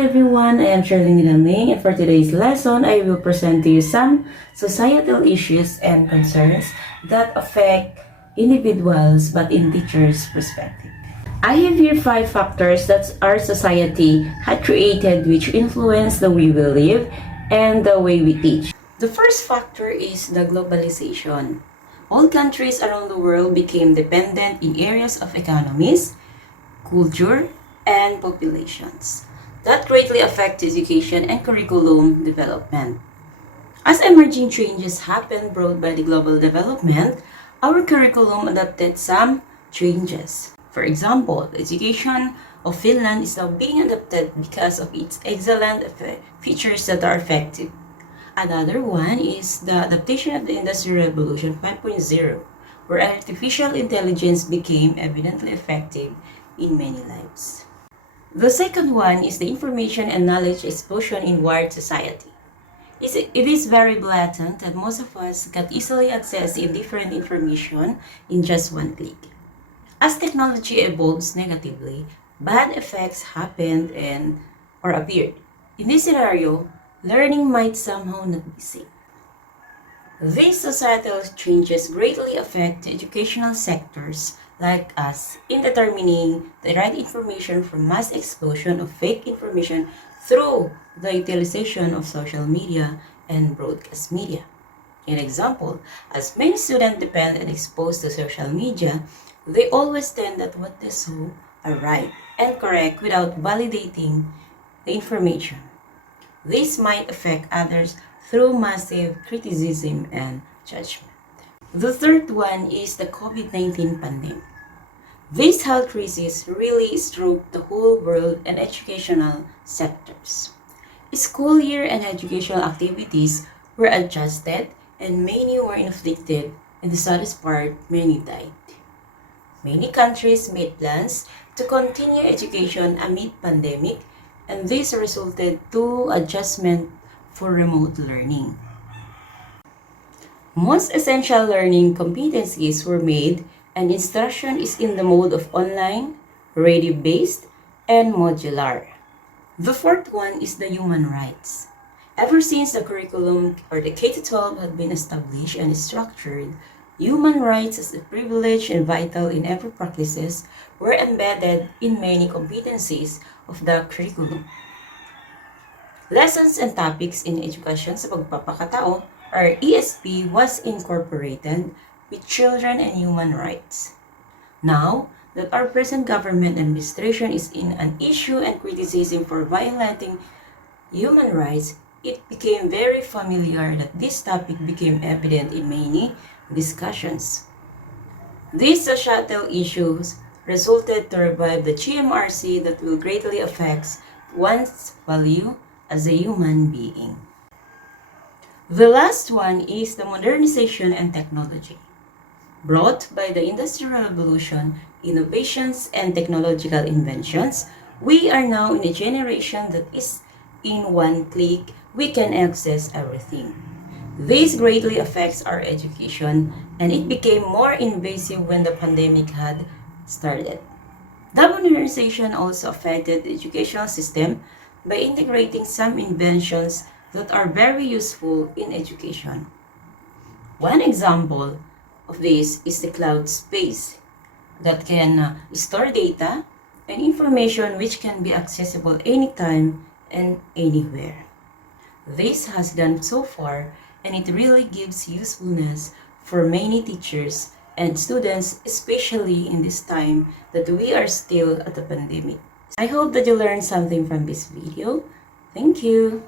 everyone, I am Charlene Laming, and for today's lesson, I will present to you some societal issues and concerns that affect individuals but in teachers' perspective. I have here 5 factors that our society had created which influence the way we live and the way we teach. The first factor is the globalization. All countries around the world became dependent in areas of economies, culture, and populations. That greatly affect education and curriculum development. As emerging changes happen brought by the global development, our curriculum adopted some changes. For example, the education of Finland is now being adopted because of its excellent features that are effective. Another one is the adaptation of the Industrial Revolution 5.0, where artificial intelligence became evidently effective in many lives. The second one is the information and knowledge explosion in wired society. It is very blatant that most of us can easily access different information in just one click. As technology evolves negatively, bad effects happened or appeared. In this scenario, learning might somehow not be safe. These societal changes greatly affect educational sectors like us in determining the right information from mass explosion of fake information through the utilization of social media and broadcast media. An example, as many students depend and exposed to social media, they always tend that what they saw are right and correct without validating the information. This might affect others through massive criticism and judgment. The third one is the COVID-19 pandemic. This health crisis really struck the whole world and educational sectors. School year and educational activities were adjusted and many were inflicted, and the saddest part, many died. Many countries made plans to continue education amid pandemic, and this resulted to adjustment for remote learning. Most essential learning competencies were made and instruction is in the mode of online, radio-based, and modular. The fourth one is the human rights. Ever since the curriculum or the K-12 had been established and structured, human rights as a privilege and vital in every practices were embedded in many competencies of the curriculum. Lessons and topics in education sa pagpapakatao or ESP was incorporated with children and human rights. Now that our present government administration is in an issue and criticism for violating human rights, it became very familiar that this topic became evident in many discussions. These societal issues resulted to revive the GMRC that will greatly affect one's value as a human being. The last one is the modernization and technology. Brought by the Industrial Revolution, innovations, and technological inventions, we are now in a generation that is in one click, we can access everything. This greatly affects our education, and it became more invasive when the pandemic had started. The modernization also affected the educational system by integrating some inventions that are very useful in education. One example of this is the cloud space that can store data and information which can be accessible anytime and anywhere. This has gone so far and it really gives usefulness for many teachers and students, especially in this time that we are still at the pandemic. I hope that you learned something from this video. Thank you.